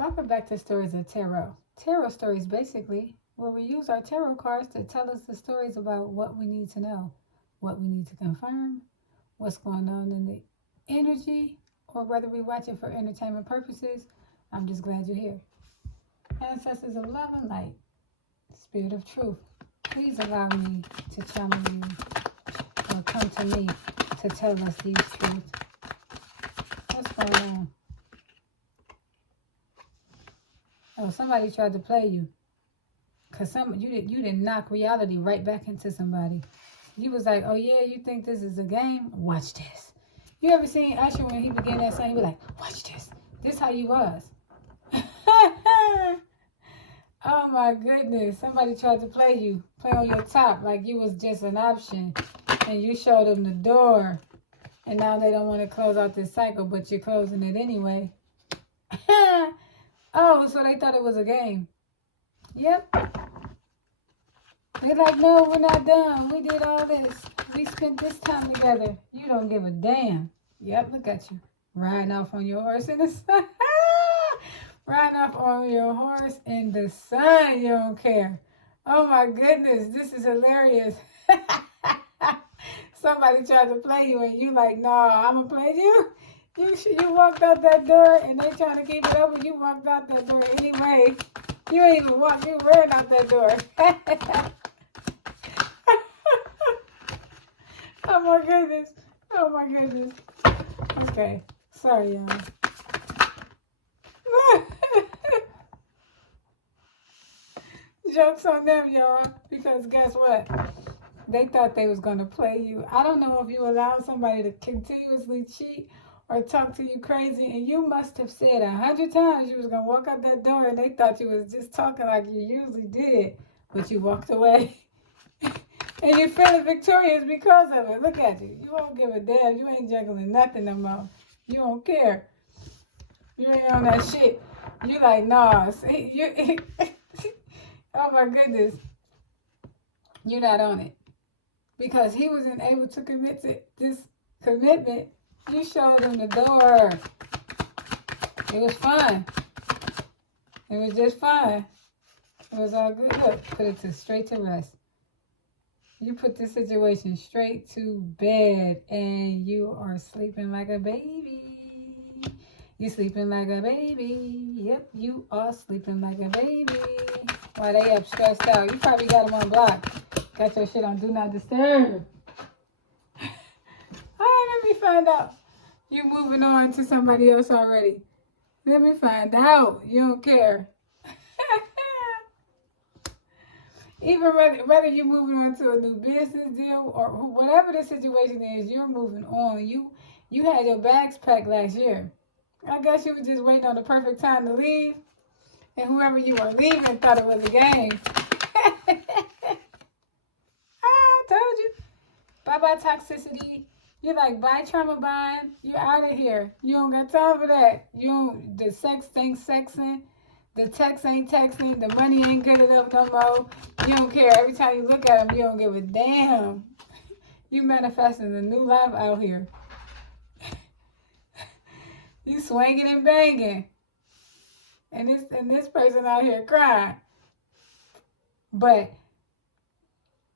Welcome back to Stories of Tarot. Tarot stories, basically, where we use our tarot cards to tell us the stories about what we need to know, what we need to confirm, what's going on in the energy, or whether we watch it for entertainment purposes. I'm just glad you're here. Ancestors of love and light, spirit of truth, please allow me to channel you or come to me to tell us these truths. What's going on? Oh, somebody tried to play you. Cause you didn't knock reality right back into somebody. You was like, oh yeah, you think this is a game? Watch this. You ever seen Usher when he began that song? He be like, watch this. This how you was. Oh my goodness. Somebody tried to play you. Play on your top like you was just an option. And you showed them the door. And now they don't want to close out this cycle, but you're closing it anyway. Oh, so they thought it was a game. Yep. They're like, no, we're not done. We did all this. We spent this time together. You don't give a damn. Yep, look at you. Riding off on your horse in the sun. Riding off on your horse in the sun. You don't care. Oh my goodness, this is hilarious. Somebody tried to play you and you like, no, I'm going to play you. You walked out that door and they trying to keep it open. You walked out that door anyway. You ain't even walk. You ran out that door. Oh my goodness. Oh my goodness. Okay. Sorry, y'all. Jokes on them, y'all. Because guess what? They thought they was going to play you. I don't know if you allowed somebody to continuously cheat or talk to you crazy, and you must have said 100 times you was going to walk out that door, and they thought you was just talking like you usually did, but you walked away. And you're feeling victorious because of it. Look at you. You won't give a damn. You ain't juggling nothing no more. You don't care. You ain't on that shit. You like, nah. See, you, oh my goodness. You're not on it. Because he wasn't able to commit to this commitment. You showed him the door. It was fun. It was just fun. It was all good. Look, put it straight to rest. You put this situation straight to bed and you are sleeping like a baby. You sleeping like a baby. Yep, you are sleeping like a baby. While they up stressed out. You probably got them on block. Got your shit on Do Not Disturb. Let me find out. You moving on to somebody else already. Let me find out. You don't care. Even whether you're moving on to a new business deal or whatever the situation is, you're moving on. You had your bags packed last year. I guess you were just waiting on the perfect time to leave. And whoever you were leaving thought it was a game. I told you. Bye-bye toxicity. You're like, bye trauma bond. You're out of here. You don't got time for that. The sex ain't sexing. The text ain't texting. The money ain't good enough no more. You don't care. Every time you look at them, you don't give a damn. You manifesting a new life out here. You swinging and banging. And this person out here crying. But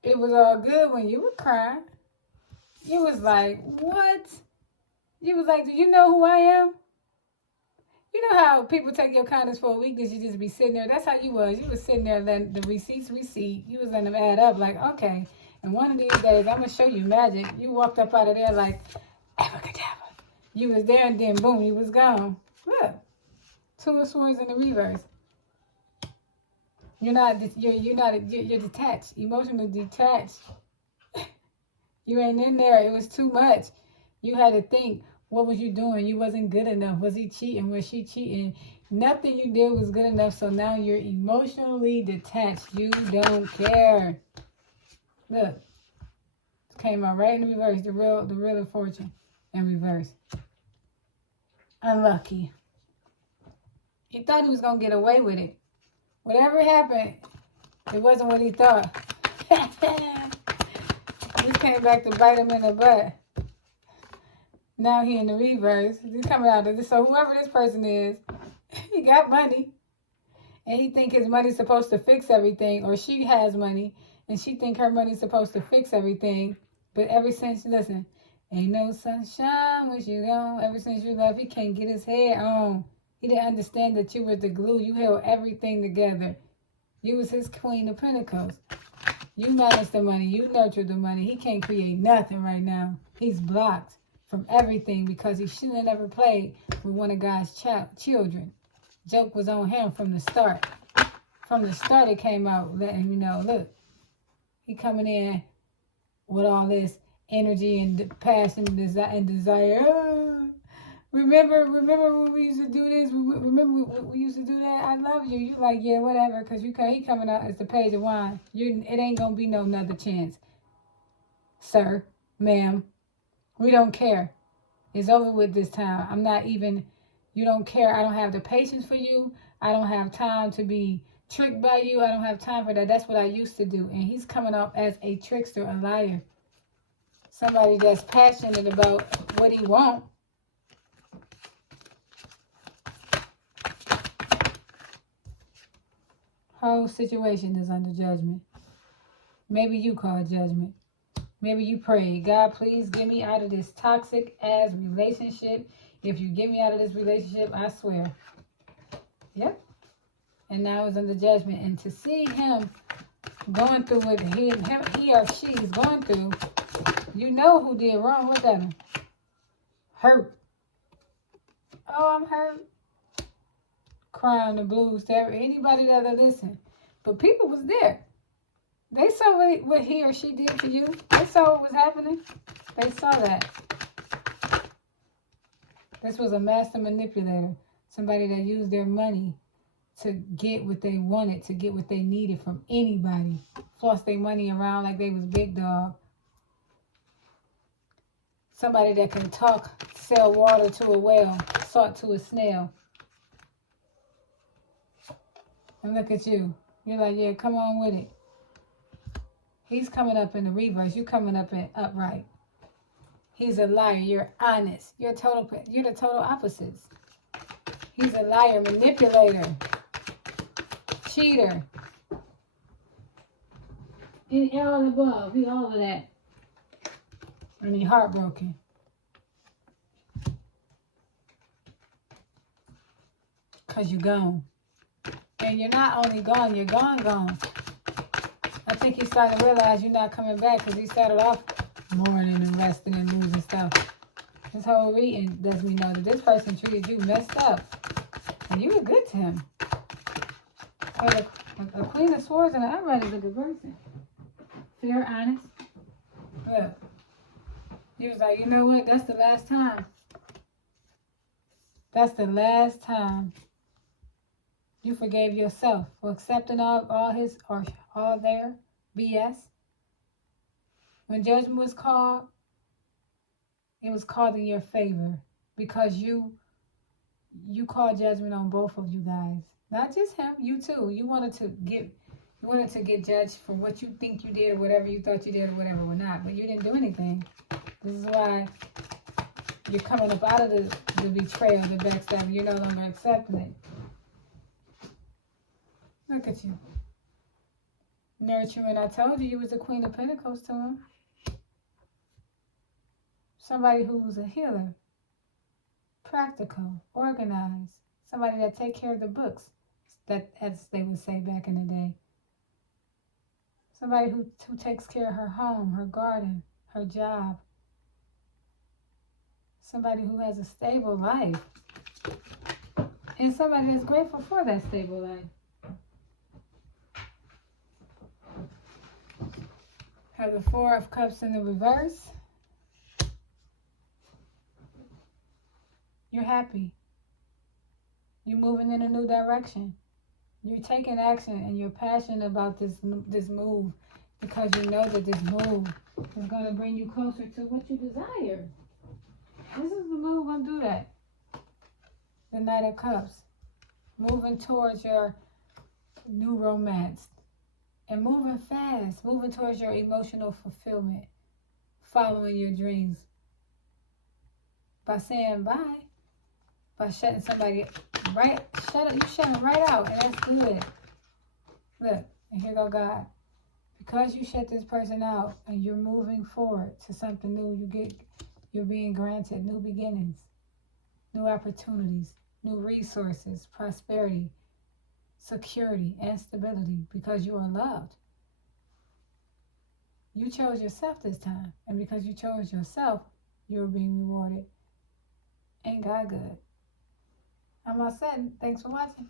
it was all good when you were crying. You was like, what? You was like, do you know who I am? You know how people take your kindness for a weakness, you just be sitting there. That's how you was. You was sitting there letting the receipts receipt. You was letting them add up like, okay. And one of these days, I'm going to show you magic. You walked up out of there like, abracadabra. You was there and then boom, you was gone. Look. Two of Swords in the reverse. You're detached. Emotionally detached. You ain't in there. It was too much. You had to think, what was you doing? You wasn't good enough. Was he cheating? Was she cheating? Nothing you did was good enough. So now you're emotionally detached. You don't care. Look. Came out right in reverse. The real of fortune in reverse. Unlucky. He thought he was going to get away with it. Whatever happened, it wasn't what he thought. This came back to bite him in the butt. Now he in the reverse. He's coming out of this. So whoever this person is, He got money. And he think his money's supposed to fix everything. Or she has money. And she think her money's supposed to fix everything. But ever since, listen, ain't no sunshine when you gone. Ever since you left, he can't get his head on. He didn't understand that you was the glue. You held everything together. You was his queen of pentacles. You managed the money. You nurtured the money. He can't create nothing right now. He's blocked from everything because he shouldn't have never played with one of God's children. Joke was on him from the start. From the start, it came out letting you know, look, he coming in with all this energy and passion and desire. Remember when we used to do this? Remember when we used to do that? I love you. You like, yeah, whatever, because he coming out as the page of wine. It ain't going to be no another chance. Sir, ma'am, we don't care. It's over with this time. I'm not even, you don't care. I don't have the patience for you. I don't have time to be tricked by you. I don't have time for that. That's what I used to do. And he's coming off as a trickster, a liar. Somebody that's passionate about what he wants. Whole situation is under judgment. Maybe you call judgment. Maybe you pray, God, please get me out of this toxic ass relationship. If you get me out of this relationship, I swear. Yep. And now it's under judgment. And to see him going through what he or she is going through, you know who did wrong. Look at him. Hurt. Oh, I'm hurt. Crying the blues to anybody that'll listen. But people was there. They saw what he or she did to you. They saw what was happening. They saw that. This was a master manipulator. Somebody that used their money to get what they wanted, to get what they needed from anybody. Floss their money around like they was big dog. Somebody that can talk, sell water to a whale, salt to a snail. And look at you. You're like, yeah, come on with it. He's coming up in the reverse. You coming up in upright. He's a liar. You're honest. You're the total opposites. He's a liar, manipulator, cheater. And all above. He all of that. And he's heartbroken. Because you're gone. And you're not only gone, you're gone. I think he's starting to realize you're not coming back because he started off mourning and resting and losing stuff. This whole reading lets me know that this person treated you messed up. And you were good to him. So a Queen of Swords and an Upright is a good person. Fair, honest. Look. He was like, you know what? That's the last time. That's the last time you forgave yourself for accepting all their BS. When judgment was called, it was called in your favor because you called judgment on both of you guys. Not just him, you too. You wanted to get judged for what you think you did or whatever you thought you did or whatever or not, but you didn't do anything. This is why you're coming up out of the betrayal, the backstab. You're no longer accepting it. Look at you. Nurturing. I told you was a Queen of Pentacles to him. Somebody who's a healer. Practical. Organized. Somebody that take care of the books. That, as they would say back in the day. Somebody who takes care of her home, her garden, her job. Somebody who has a stable life. And somebody that's grateful for that stable life. Have the Four of Cups in the reverse. You're happy. You're moving in a new direction. You're taking action and you're passionate about this move because you know that this move is going to bring you closer to what you desire. This is the move going to do that. The Knight of Cups. Moving towards your new romance. And moving fast, moving towards your emotional fulfillment, following your dreams. By saying bye, by shutting somebody right, you shut them right out, and that's good. Look, and here go God. Because you shut this person out and you're moving forward to something new, you're being granted new beginnings, new opportunities, new resources, prosperity, security, and stability because you are loved. You chose yourself this time, and because you chose yourself, you're being rewarded. Ain't God good? I'm all set. Thanks for watching.